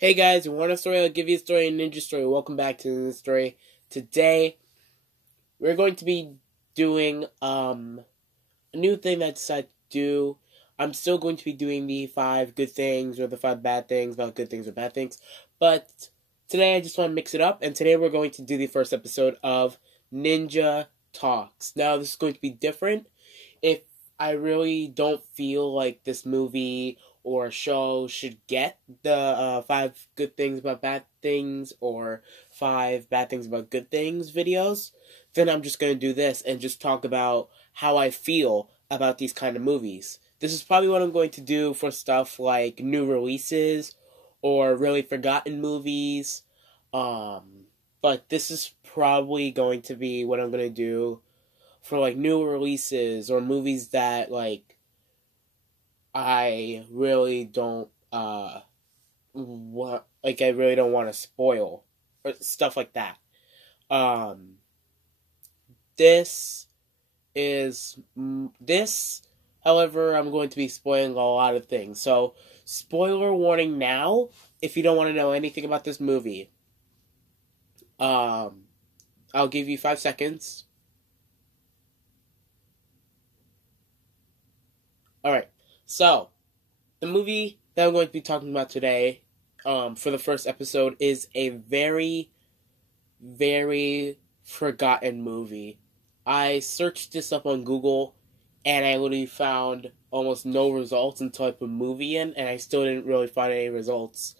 Hey guys, you want a story? I'll give you a story, a ninja story. Welcome back to the story. Today, we're going to be doing a new thing that I decided to do. I'm still going to be doing the 5 good things or the 5 bad things about good things or bad things. But today I just want to mix it up, and today we're going to do the first episode of Ninja Talks. Now, this is going to be different. If I really don't feel like this movie or a show should get the 5 good things about bad things or 5 bad things about good things videos, then I'm just going to do this and just talk about how I feel about these kind of movies. This is probably what I'm going to do for stuff like new releases or really forgotten movies. But this is probably going to be what I'm going to do for like new releases or movies that like I really don't I really don't want to spoil or stuff like that. This is this however, I'm going to be spoiling a lot of things. So, spoiler warning now if you don't want to know anything about this movie. I'll give you 5 seconds. Alright. So, the movie that I'm going to be talking about today, for the first episode, is a very, very forgotten movie. I searched this up on Google, and I literally found almost no results until I put movie in, and I still didn't really find any results.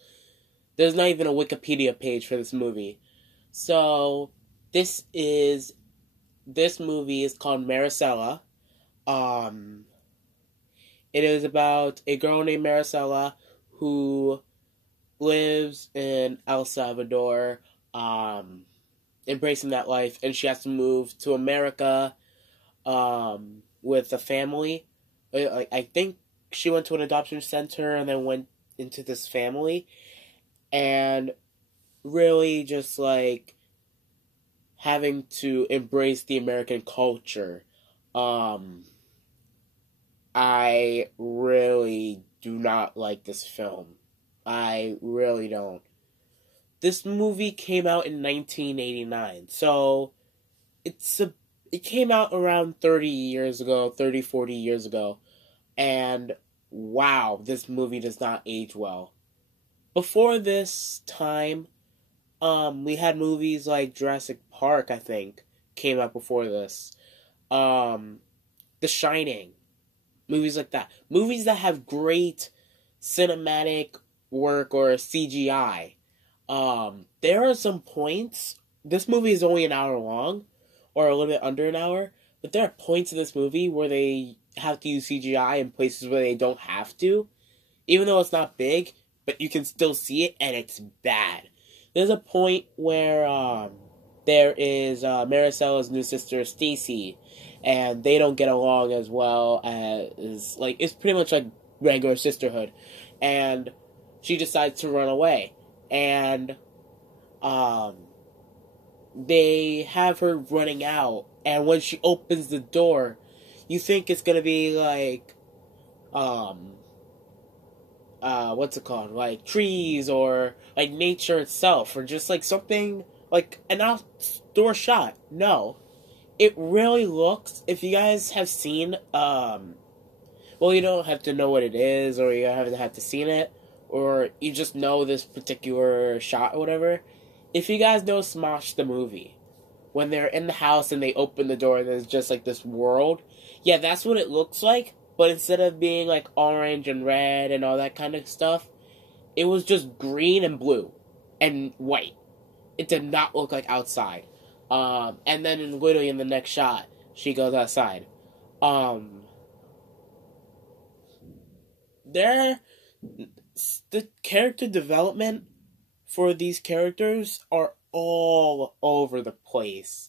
There's not even a Wikipedia page for this movie. So, this movie is called MARICELA. It is about a girl named MARICELA who lives in El Salvador, embracing that life, and she has to move to America with a family. I think she went to an adoption center and then went into this family, and really just like having to embrace the American culture. I really do not like this film. I really don't. This movie came out in 1989, so it came out around 30 years ago, 30, 40 years ago, and wow, this movie does not age well. Before this time, we had movies like Jurassic Park, I think, came out before this. The Shining. Movies like that. Movies that have great cinematic work or CGI. There are some points. This movie is only an hour long, or a little bit under an hour, but there are points in this movie where they have to use CGI in places where they don't have to. Even though it's not big, but you can still see it, and it's bad. There's a point where there is Maricela's new sister, Stacy, and they don't get along as well as, like, it's pretty much like regular sisterhood. And she decides to run away. And they have her running out. And when she opens the door, you think it's going to be like, what's it called? Like trees or like nature itself, or just like something like an outdoor shot. No. It really looks, if you guys have seen, well, you don't have to know what it is, or you haven't have to seen it, or you just know this particular shot or whatever. If you guys know Smosh the movie, when they're in the house and they open the door and there's just like this world, yeah, that's what it looks like, but instead of being like orange and red and all that kind of stuff, it was just green and blue and white. It did not look like outside. And then literally in the next shot, she goes outside. The character development for these characters are all over the place.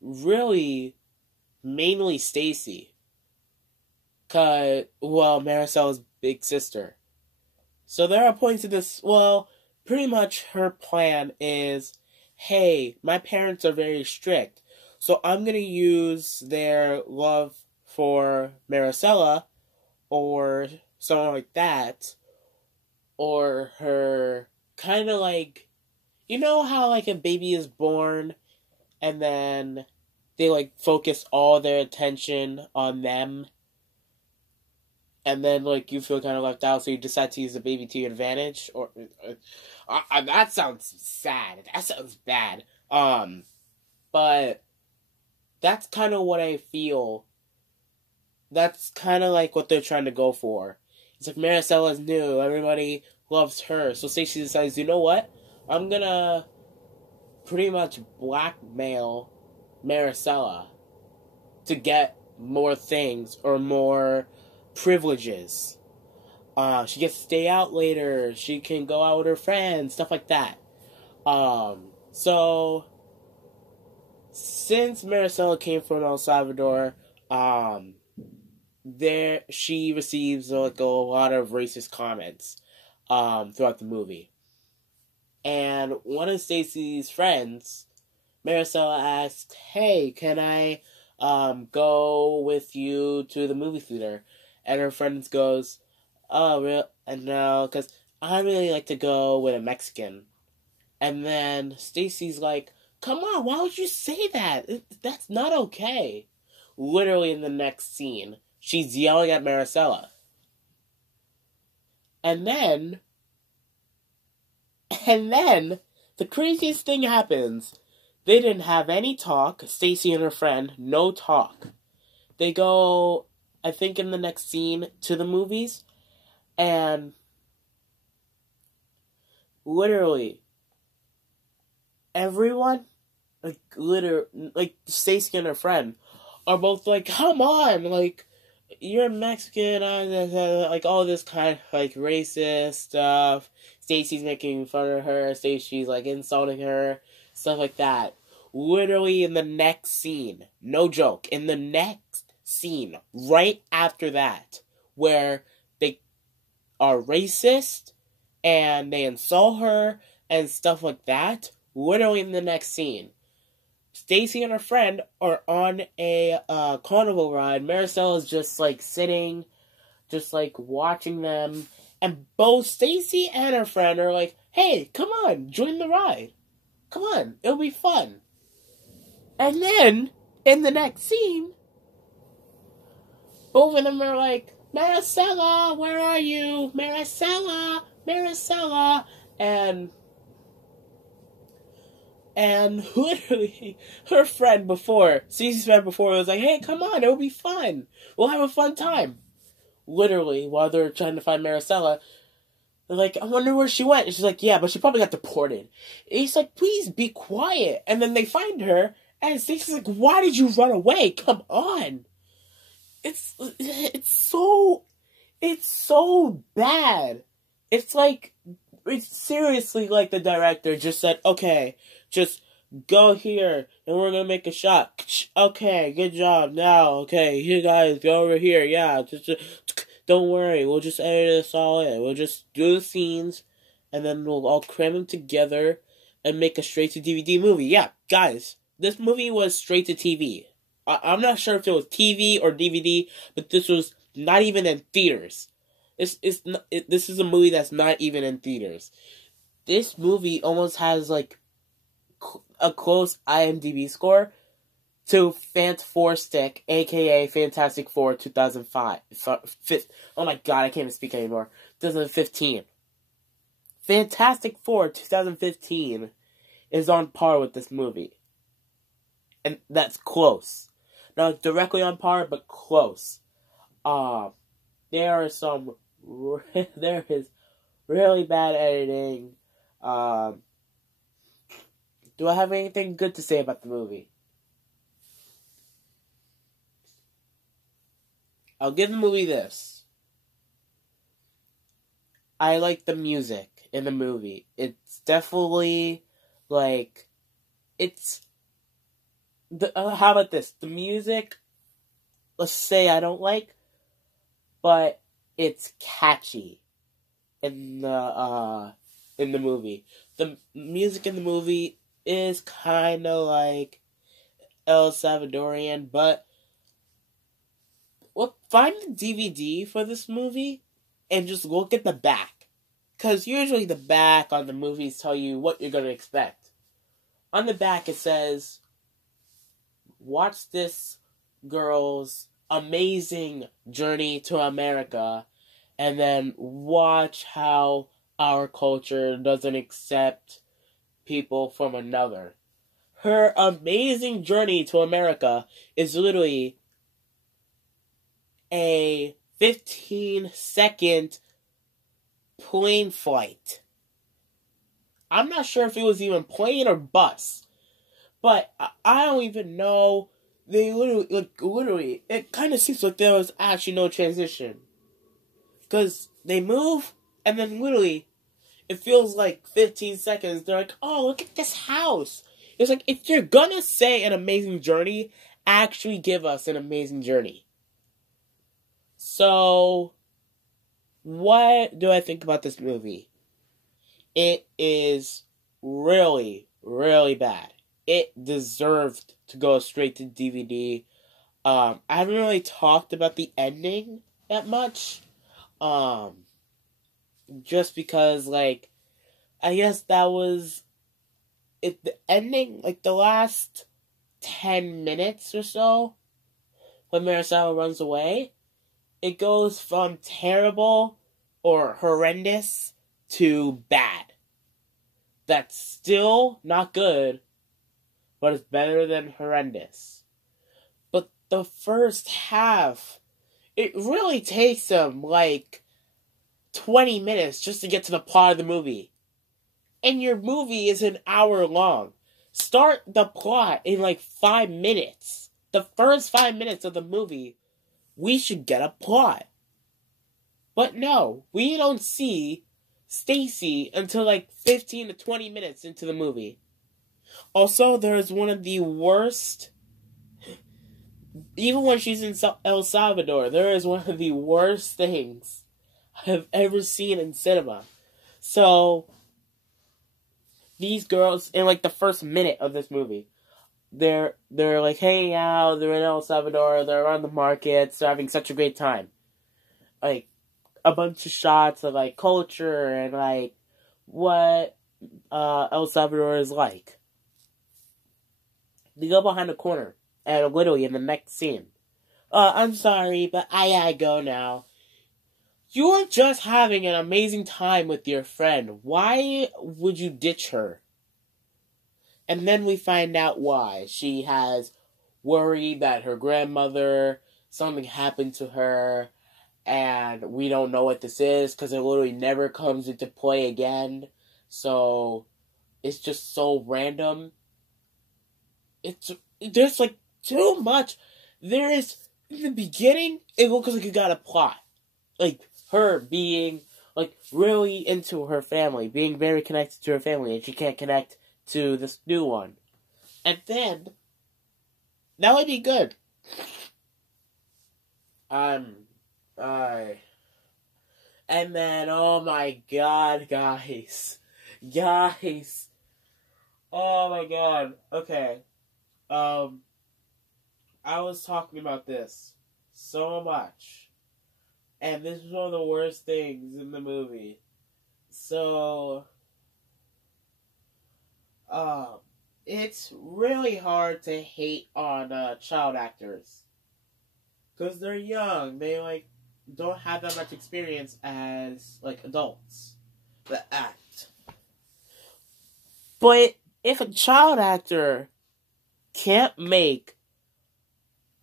Really, mainly Stacy. Maricela's big sister. So there are points in this, pretty much her plan is, hey, my parents are very strict, so I'm going to use their love for Maricela or someone like that or her kind of like, you know how like a baby is born and then they like focus all their attention on them, and then like you feel kind of left out, so you decide to use the baby to your advantage. Or that sounds sad. That sounds bad. But that's kind of what I feel. That's kind of like what they're trying to go for. It's like Maricela's new. Everybody loves her. So Stacey decides, you know what? I'm gonna pretty much blackmail Maricela to get more things or more privileges. She gets to stay out later. She can go out with her friends, stuff like that. So since Maricela came from El Salvador, there she receives like a lot of racist comments throughout the movie. And one of Stacy's friends, Maricela asks, "Hey, can I go with you to the movie theater?" And her friend goes, "Oh, real? And no, because I really like to go with a Mexican." And then Stacy's like, "Come on, why would you say that? That's not okay." Literally in the next scene, she's yelling at Maricela. And then, the craziest thing happens. They didn't have any talk. Stacy and her friend, no talk. They go, I think in the next scene, to the movies. And literally, everyone, like Stacy and her friend, are both like, "Come on, like, you're Mexican," like all this kind of like racist stuff. Stacy's making fun of her. Stacy's like insulting her, stuff like that. Literally in the next scene, no joke, in the next scene, right after that, where they are racist and they insult her and stuff like that, literally in the next scene, Stacy and her friend are on a carnival ride. Maricela is just like sitting, just like watching them, and both Stacy and her friend are like, "Hey, come on, join the ride. Come on, it'll be fun." And then in the next scene, both of them are like, "Maricela, where are you? Maricela, Maricela," and literally, her friend before, Cece's friend before, was like, "Hey, come on, it'll be fun. We'll have a fun time." Literally, while they're trying to find Maricela, they're like, "I wonder where she went." And she's like, "Yeah, but she probably got deported." And he's like, "Please be quiet." And then they find her, and Stacey's like, "Why did you run away? Come on." It's so bad. It's like, it's seriously like the director just said, "Okay, just go here, and we're gonna make a shot. Okay, good job. Now, okay, you guys go over here. Yeah, just don't worry. We'll just edit this all in. We'll just do the scenes, and then we'll all cram them together and make a straight-to-DVD movie." Yeah, guys, this movie was straight-to-TV. I'm not sure if it was TV or DVD, but this was not even in theaters. This is a movie that's not even in theaters. This movie almost has like a close IMDb score to Fant4stick, aka Fantastic Four 2005. Oh my god, I can't even speak anymore. 2015. Fantastic Four 2015 is on par with this movie. And that's close. Not directly on par, but close. There is really bad editing. Do I have anything good to say about the movie? I'll give the movie this. I like the music in the movie. It's definitely, like, it's... how about this? The music, let's say I don't like, but it's catchy in the movie. The music in the movie is kind of like El Salvadorian, but find the DVD for this movie and just look at the back. because usually the back on the movies tell you what you're going to expect. On the back it says, watch this girl's amazing journey to America, and then watch how our culture doesn't accept people from another. Her amazing journey to America is literally a 15-second plane flight. I'm not sure if it was even plane or bus, but I don't even know. They literally, it kind of seems like there was actually no transition. Because they move, and then literally, it feels like 15 seconds. They're like, oh, look at this house. It's like, if you're gonna say an amazing journey, actually give us an amazing journey. So, what do I think about this movie? It is really, really bad. It deserved to go straight to DVD. I haven't really talked about the ending that much. Just because, like, I guess that was it. The ending, like the last 10 minutes or so, when Maricela runs away, it goes from terrible or horrendous to bad. That's still not good, but it's better than horrendous. But the first half, it really takes them like 20 minutes just to get to the plot of the movie. And your movie is an hour long. Start the plot in like 5 minutes. The first 5 minutes of the movie, we should get a plot. But no, we don't see Stacy until like 15 to 20 minutes into the movie. Also, there is one of the worst, even when she's in El Salvador, there is one of the worst things I've ever seen in cinema. So, these girls, in like the first minute of this movie, they're like hanging out, they're in El Salvador, they're around the markets, they're having such a great time. Like, a bunch of shots of like culture and like what El Salvador is like. They go behind a corner, and literally in the next scene, I'm sorry, but I gotta go now. You're just having an amazing time with your friend. Why would you ditch her? And then we find out why. She has worried that her grandmother, something happened to her, and we don't know what this is because it literally never comes into play again. So, it's just so random. There's like too much. There is, in the beginning, it looks like you got a plot. Like, her being, like, really into her family, being very connected to her family, and she can't connect to this new one. And then, that would be good. And then, oh my god, guys. Guys. Oh my god. Okay. I was talking about this so much. And this is one of the worst things in the movie. So, it's really hard to hate on child actors. Because they're young. They, like, don't have that much experience as, like, adults that act. But if a child actor can't make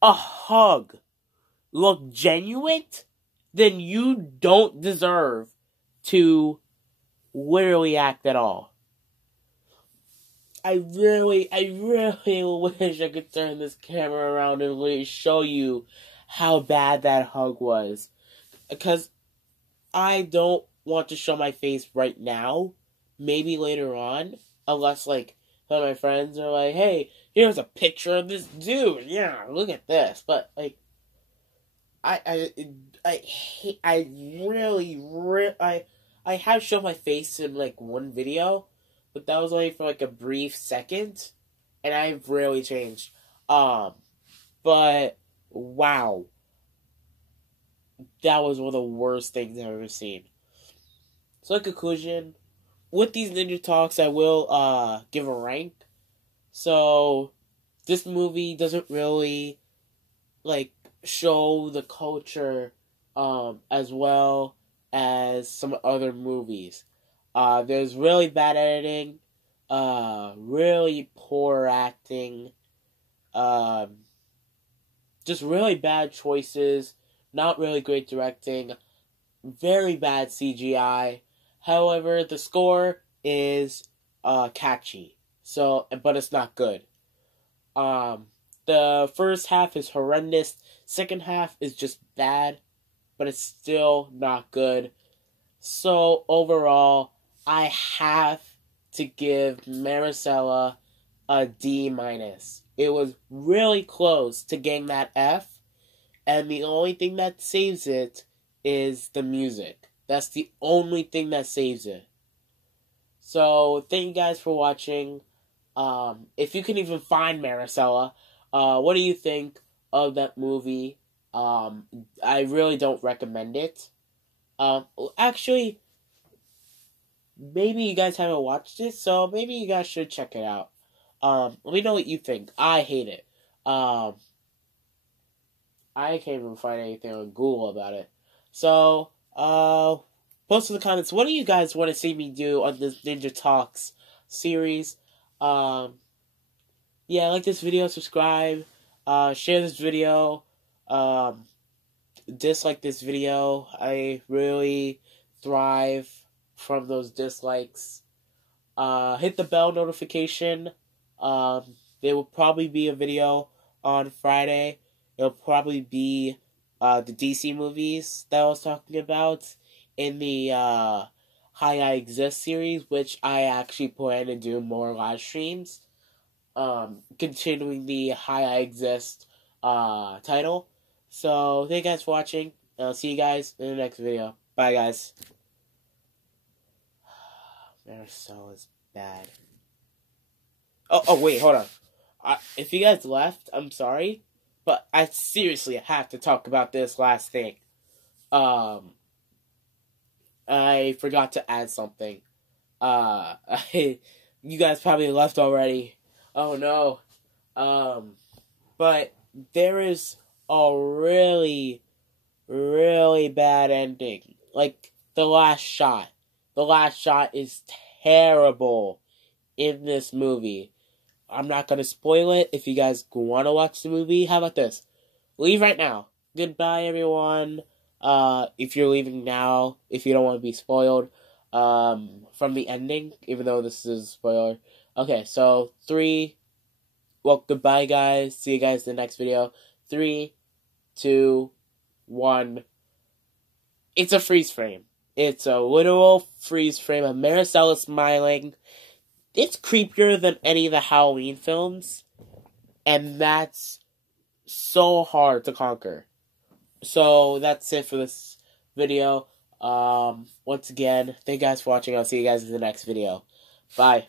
a hug look genuine, then you don't deserve to literally act at all. I really wish I could turn this camera around and really show you how bad that hug was. Because I don't want to show my face right now. Maybe later on. Unless, like, some of my friends are like, hey, here's a picture of this dude. Yeah, look at this. But, like, I have shown my face in, like, one video. But that was only for, like, a brief second. And I've really changed. But, wow. That was one of the worst things I've ever seen. So in conclusion, with these Ninja Talks, I will give a rank. So this movie doesn't really like show the culture as well as some other movies. There's really bad editing, really poor acting, um, just really bad choices, not really great directing, very bad CGI. However, the score is catchy, so but it's not good. Um, the first half is horrendous. Second half is just bad, but it's still not good. So overall, I have to give Maricela a D minus. It was really close to getting that F, and the only thing that saves it is the music. That's the only thing that saves it. So thank you guys for watching. If you can even find Maricela, what do you think of that movie? I really don't recommend it. Actually, maybe you guys haven't watched it, so maybe you guys should check it out. Let me know what you think. I hate it. I can't even find anything on Google about it. So, post in the comments, what do you guys want to see me do on this Ninja Talks series? Yeah, like this video, subscribe, share this video, dislike this video. I really thrive from those dislikes. Hit the bell notification. There will probably be a video on Friday. It'll probably be the DC movies that I was talking about in the Hi I Exist series, which I actually plan to do more live streams. Continuing the Hi I Exist title. So thank you guys for watching. I'll see you guys in the next video. Bye guys. Maricela is bad. Oh wait, hold on. If you guys left, I'm sorry, but I seriously have to talk about this last thing. I forgot to add something. You guys probably left already. Oh no. But there is a really, really bad ending. Like the last shot. The last shot is terrible in this movie. I'm not going to spoil it. If you guys want to watch the movie, how about this? Leave right now. Goodbye, everyone. If you're leaving now, if you don't want to be spoiled from the ending, even though this is a spoiler. Okay, so goodbye, guys. See you guys in the next video. 3, 2, 1. It's a freeze frame. It's a literal freeze frame of Maricela smiling. It's creepier than any of the Halloween films. And that's so hard to conquer. So that's it for this video. Once again, thank you guys for watching. I'll see you guys in the next video. Bye.